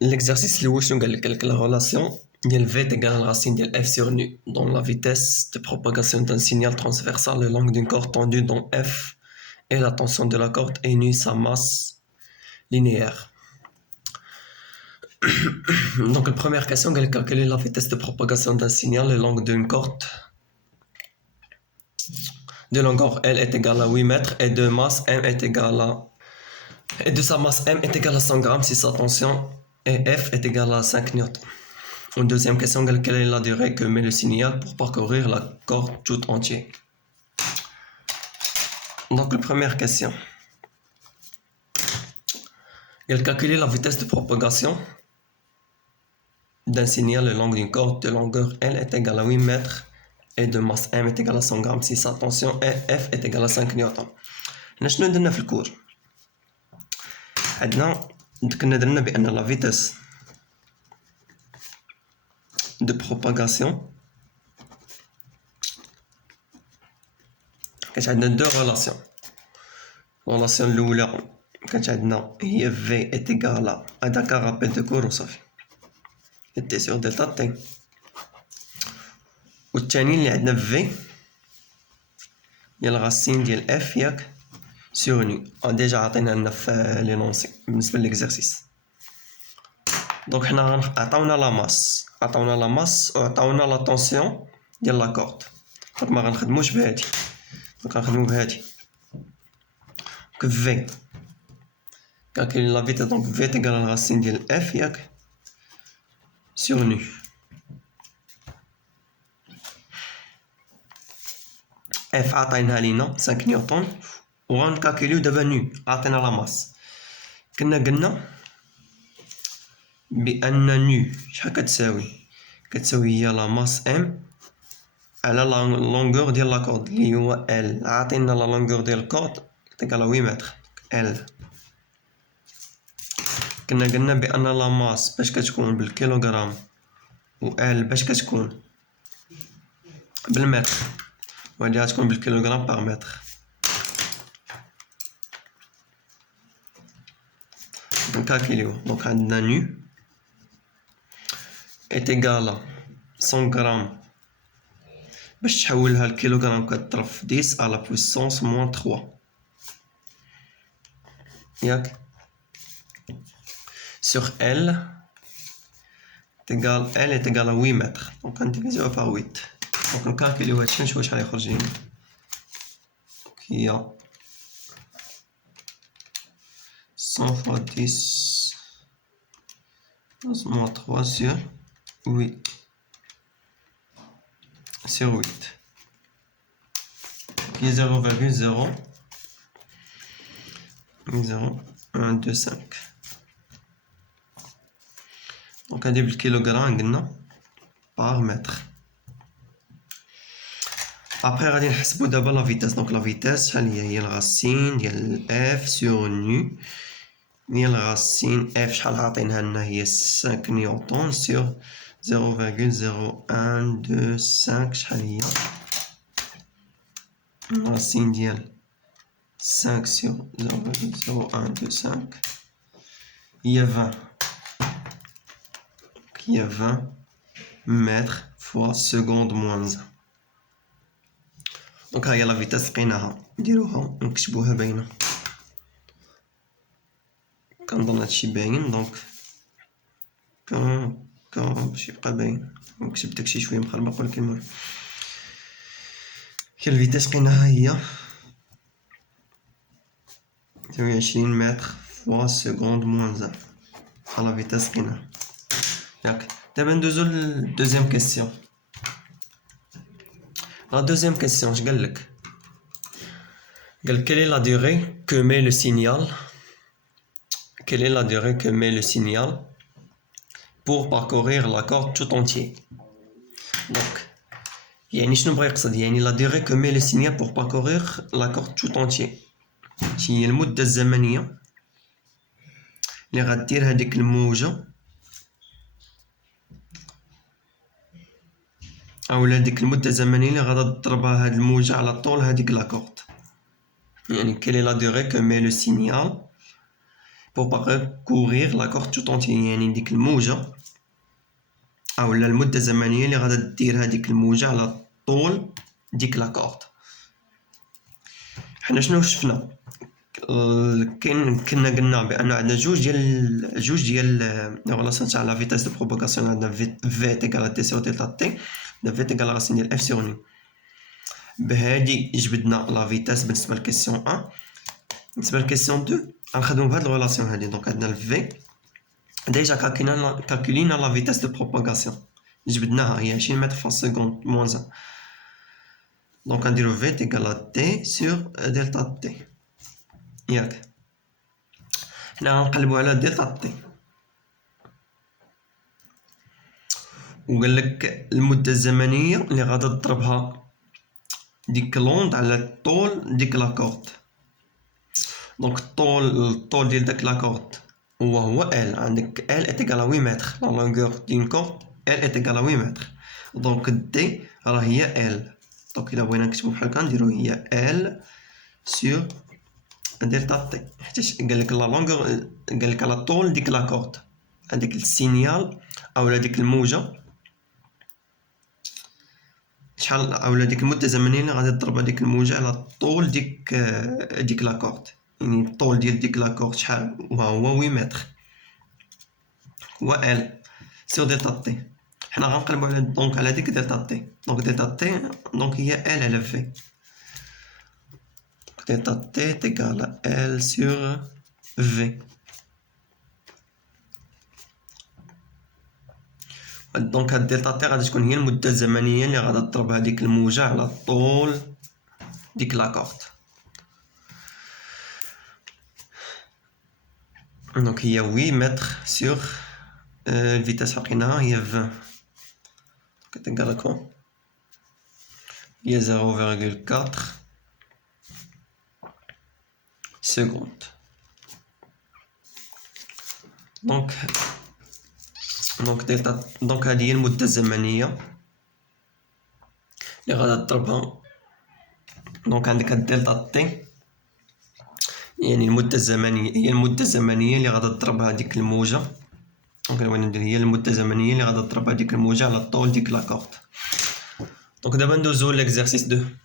L'exercice اللي هو شنو قالك la relation ديال v est égale à la racine ديال f sur nu dont la vitesse de propagation d'un signal transversal le long d'une corde tendue dont f est la tension de la corde et nu sa masse linéaire. Donc la première question قالك calculer la vitesse de propagation d'un signal le long d'une corde de longueur L est égale à 8 mètres et de masse M est égale à et de sa masse M est égale à 100 grammes si sa tension et F est égale à 5 newtons. Une deuxième question, quelle est la durée que met le signal pour parcourir la corde tout entière? Donc la première question. Calculer la vitesse de propagation d'un signal le long d'une corde de longueur L est égale à 8 mètres et de masse M est égale à 100 grammes si sa tension et F est égale à 5 newtons. شنو درنا في الكور؟ كنا درنا بأن la vitesse de propagation كانت عندنا deux relations. relation الأولى كانت عندنا هي V est égale à هذاك رابيل دو كور وصافي T sur delta T. والثاني اللي عندنا في هي الغاسين ديال F ياك sur nu. ديجا عطينا لنا في لينونسي بالنسبة للإكزرسيس. دونك حنا عطاونا لا ماس وعطاونا لا طونسيون ديال لا كورد. دونك ما غنخدموش بهادي. دونك غنخدمو بهادي. دونك في calculer la vitesse donc V est égal à la racine ديال F ياك sur nu. F عطيناها لينا 5 نيوتن وغنكالكوليو دابا نو عطينا لا ماس. كنا قلنا بأن نو شحال كتساوي هي لا ماس ام على لا لونغور ديال لا كورد اللي هو ال. عطينا لا لونغور ديال الكورد تيكال 8 متر ال. كنا قلنا بأن لا ماس باش كتكون بالكيلوغرام و ال باش كتكون بالمتر وهادي غتكون بالكيلوغرام باغ متر. نكالكوليو دونك عندنا نو est égal à 100 grammes باش تحولها لكيلوغرام كتضرب في 10 على بويسونس موان 3 ياك sur L est égal à 8 mètres donc غنديفيزيوها par 8 دونك نكالكوليو هادشي نشوفو شحال يخرج لينا. هي 100 fois 10 moins 3 sur 8 sur 8 qui est 0,0125. donc هادي بالكيلوغرام قلنا par mètre. après غادي نحسبو دابا لا فيتاس. دونك لا فيتاس شحال هي الغاسين ديال F sur nu هي الغاسين F شحال عاطينها لنا هي 5 نيوتن sur 0,0125 شحال هي الغاسين ديال 5 sur 0,0125 هي 20 هي 20 mètres fois seconde moins 1. دونك ها هي لا فيتاس لقيناها نديروها ونكتبوها باينه. كنظن هادشي باين دونك باش يبقى باين نكتب داكشي شويه مخربق ولكن المهم هي الفيتاس لقيناها هي تساوي 20 متر فوا سكوند موان 1 على لا فيتاس لقيناها ياك. دابا ندوزو للدوزيام كيسيون. La deuxième question, je quelle est la durée que met le signal? Quelle est la durée que met le signal pour parcourir la corde tout entier? Donc, يعني شنو بغا يقصد؟ يعني la durée que met le signal pour parcourir la corde tout entier. هي المدة الزمنية اللي غدير هذيك الموجة اولا ديك المده الزمنيه اللي غادا تضربها هاد الموجه على طول هذيك لاكورد. يعني quelle est la durée que met le signal pour parcourir la corde tout entière. يعني ديك الموجة أو المدة الزمنية اللي غادا دير هذيك الموجة على طول ديك لا كورد. حنا شنو شفنا؟ كنا قلنا بأن عندنا جوج ديال لي غولاسيون تاع لا فيتاس دو بروباغاسيون. عندنا في تيكال تي سور دلتا تي، عندنا في تيكال راسين ديال اف سور ني. بهادي جبدنا لا فيتاس بالنسبة لكيسيون 1. بالنسبة لكيسيون 2 غنخدمو بهاد الغولاسيون هادي. دونك عندنا الفي ديجا كالكولينا لا فيتاس دو بروباغاسيون، جبدناها هي 20 متر في السكوند موان 1. دونك غنديرو في تيكال تي سور دلتا تي ياك. حنا غنقلبو على دلتا تي، وقالك المدة الزمنية اللي غادا تضربها ديك لوند على الطول ديك لاكورد. دونك الطول ديال داك لاكورد هو ال. عندك ال est égal à 8 متر. لا لونغور دين كورد ال est égal à 8 متر. دونك دي راه هي ال. دونك الا بغينا نكتبو بحال هكا نديرو هي ال سور دلتا تي، حيت قالك لا لونغور قالك على طول ديك لاكورد، هذيك السينيال اولا ديك الموجة شحال اولا ديك المدة الزمنية اللي غادي تضرب هذيك الموجة على طول ديك لاكورد. يعني الطول ديال ديك لاكورد شحال هو 8 متر، هو ال سور دلتا تي. حنا غنقلبو على دونك على ديك دلتا تي. دونك دلتا تي دونك هي ال على في. دلتا تي تيكال ال سور في. دونك هاد دلتا تي غادي تكون هي المدة الزمنية اللي غادا تضرب هذيك الموجة على طول ديك لاكورد. دونك هي 8 متر سور الفيتاس لقيناها هي 20. كتلقى لكم هي 0.4 سكوند. دونك دلتا دونك هذه هي المدة الزمنية اللي غادا تضربها. دونك عندك الدلتا تي يعني المدة الزمنية، هي المدة الزمنية اللي غادا تضرب هذيك الموجة. دونك نبغي ندير هي المدة الزمنية اللي غادا تضرب هذيك الموجة على طول ديك لاكورد. دونك دابا ندوزو ليكزارسيس 2.